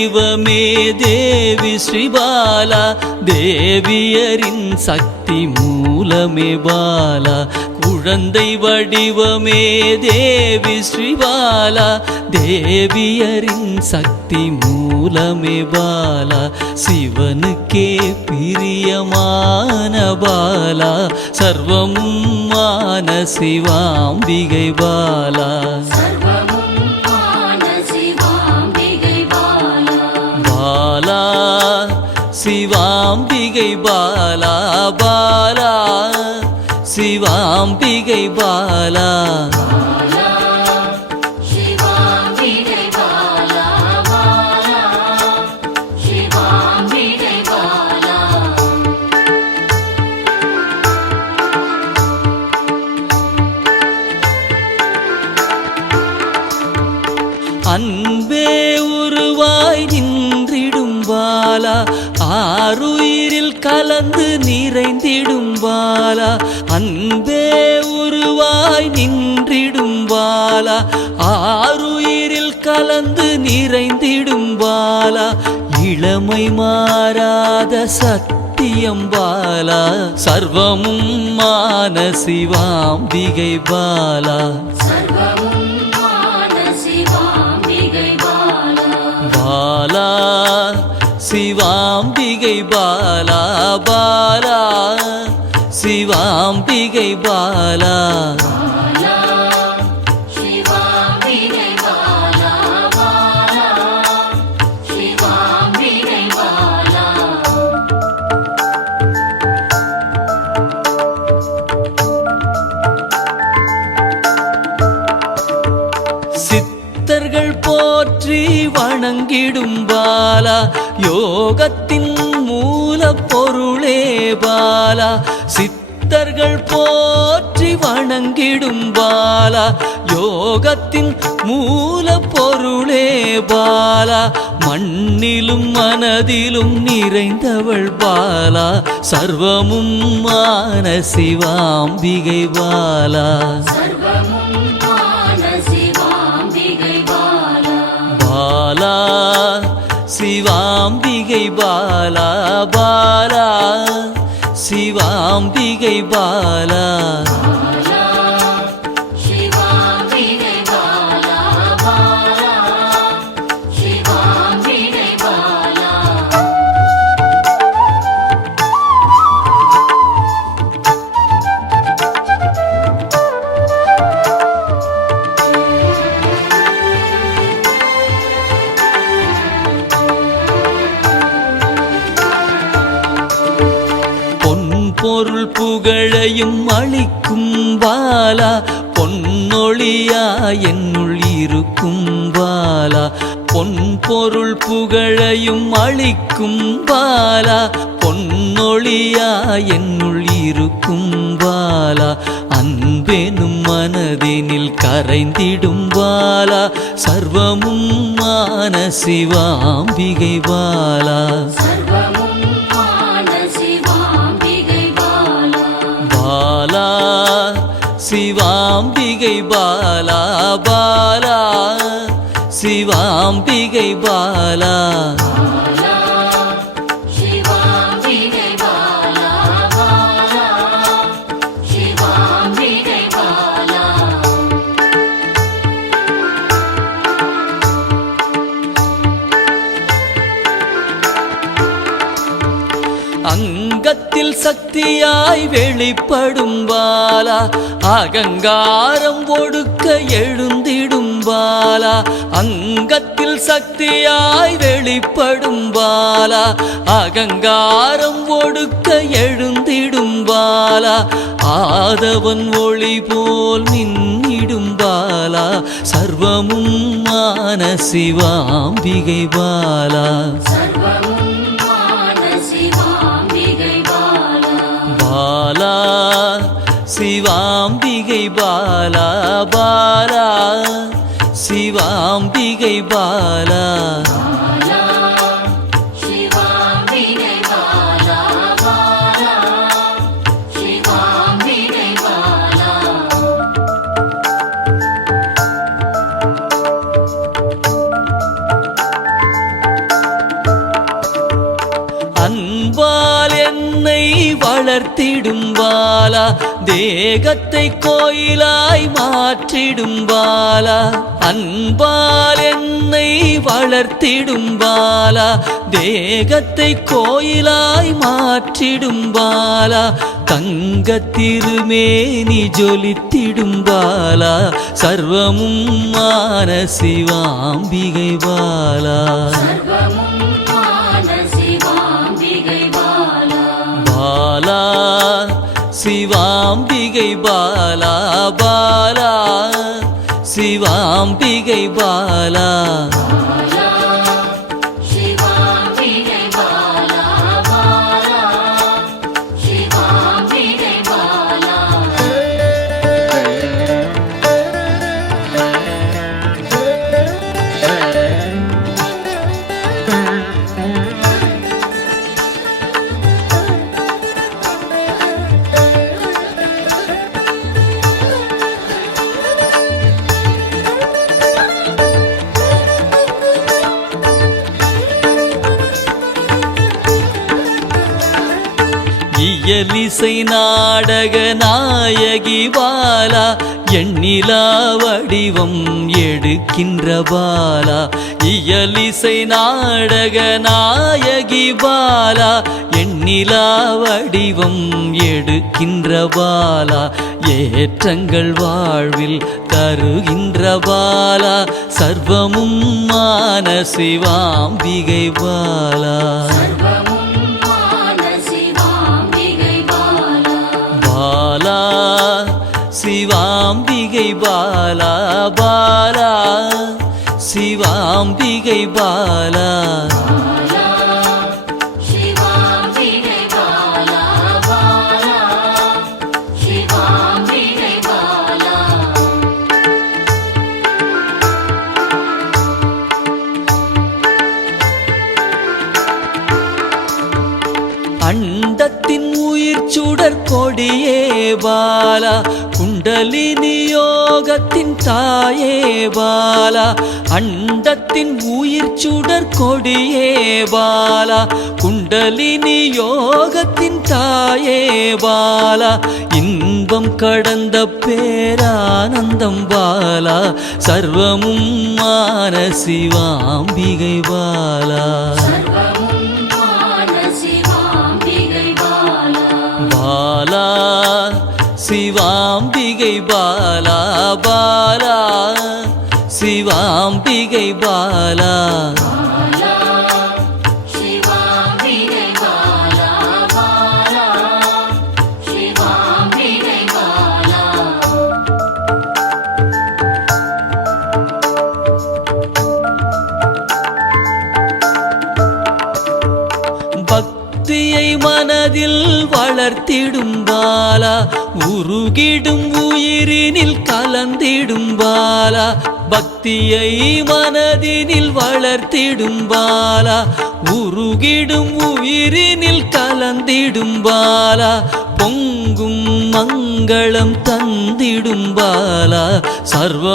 வடிவமே தேவி ஸ்ரீபாலா, தேவியரின் சக்தி மூலமே பாலா. குழந்தை வடிவமே தேவி ஸ்ரீபாலா, தேவியரின் சக்தி மூலமே பாலா. சிவனுக்கே பிரியமான பாலா, சர்வமும் மான சிவாம்பிகை பாலா. பாலா சிவாம்பிகை பாலா, பாலா சிவாம்பிகை பாலா. அன்பே உருவாய் நின்றிடும் பாலா, ஆருயிரில் கலந்து நிறைந்திடும் பாலா. அன்பே உருவாய் நின்றிடும் பாலா, ஆருயிரில் கலந்து நிறைந்திடும் பாலா. இளமை மாறாத சத்தியம் பாலா, சர்வமும் மான சிவாம்பிகை பாலா. பாலா சிவாம்பிகை பாலா, பாலா சிவாம்பிகை பாலா. சித்தர்கள் போற்றி வணங்கிடும் பாலா, யோகத்தின் மூல பொருளே பாலா. சித்தர்கள் போற்றி வணங்கிடும் பாலா, யோகத்தின் மூல பொருளே பாலா. மண்ணிலும் மனதிலும் நிறைந்தவள் பாலா, சர்வமும் மான சிவாம்பிகை பாலா. பாலா சிவாம்பிகை பாலா, பாலா சிவாம்பிகை பாலா. பொருள் புகழையும் அளிக்கும் பாலா, பொன்னொழியா என்னுள் இருக்கும் பாலா. பொன் பொருள் புகழையும் அளிக்கும் பாலா, பொன்னொழியா என்னுள் இருக்கும் பாலா. அன்பெனும் மனதினில் கரைந்திடும் பாலா, சர்வமும் மான சிவாம்பிகை பாலா. பாலா சிவாம்பிகை பாலா, பாலா சிவாம்பிகை பாலா. அங்கத்தில் சக்தியாய் வெளிப்படும் பாலா, அகங்காரம் ஒடுக்க எழுந்திடும் பாலா. அங்கத்தில் சக்தியாய் வெளிப்படும் பாலா, அகங்காரம் ஒடுக்க எழுந்திடும் பாலா. ஆதவன் ஒளி போல் மின்னிடும் பாலா, சர்வமும் மான சிவாம்பிகை பாலா. பாலா சிவாம்பிகை பாலா, பாலா சிவாம்பிகை பாலா. வளர்த்திடும் பாலா தேகத்தை கோயிலாய் மாற்றிடும் பாலா அன்பால் என்னை வளர்த்திடும் பாலா தேகத்தை கோயிலாய் மாற்றிடும் பாலா தங்க திருமேனி ஜொலித்திடும் பாலா சர்வமும் மான சிவாம்பிகை பாலா பாலா சிவாம்பிகை பாலா பாலா சிவாம்பிகை பாலா இயலிசை நாடக நாயகி பாலா எண்ணிலா வடிவம் எடுக்கின்ற பாலா இயலிசை நாடக நாயகி பாலா எண்ணிலா வடிவம் எடுக்கின்ற பாலா ஏற்றங்கள் வாழ்வில் தருகின்ற பாலா சர்வமும் மான சிவாம்பிகை பாலா பாலா சிவாம்பிகை பாலா பாலா சிவாம்பிகை பாலா அண்டத்தின் உயிர் சுடர் கொடியே பாலா குண்டலினி யோகத்தின் தாயே பாலா அண்டத்தின் உயிர் சுடர் கொடியே பாலா குண்டலினி யோகத்தின் தாயே பாலா இன்பம் கடந்த பேரானந்தம் பாலா சர்வமும் மான சிவாம்பிகை பாலா பாலா சிவாம்பிகை பாலா பாலா சிவாம்பிகை பாலா பக்தியை மனதில் வளர்த்திடும் பாலா உருகிடும் உயிரினில் கலந்திடும் பாலா பக்தியை மனதினில் வளர்த்திடும் பாலா உருகிடும் உயிரினில் கலந்திடும் பாலா பொங்கும் மங்களம் தந்திடும் பாலா சர்வ